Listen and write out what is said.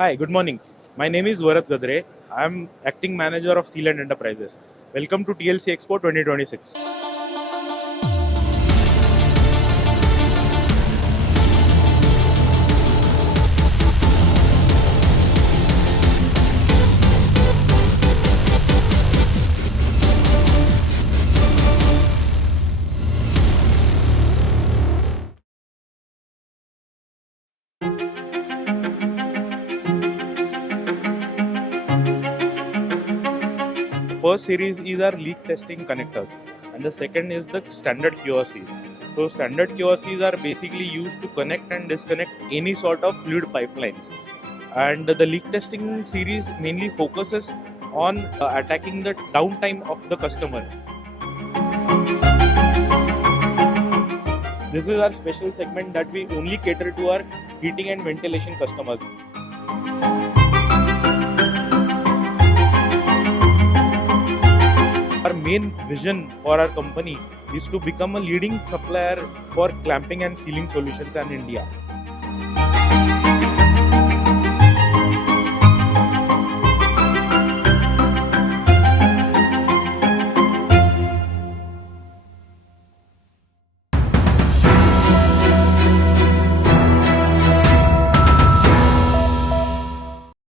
Hi, good morning. My name is Warad Gadre. I'm acting manager of Sealant Enterprises. Welcome to TLC Expo 2026. The first series is our leak testing connectors, and the second is the standard QRCs. So standard QRCs are basically used to connect and disconnect any sort of fluid pipelines. And the leak testing series mainly focuses on attacking the downtime of the customer. This is our special segment that we only cater to our heating and ventilation customers. Our main vision for our company is to become a leading supplier for clamping and sealing solutions in India.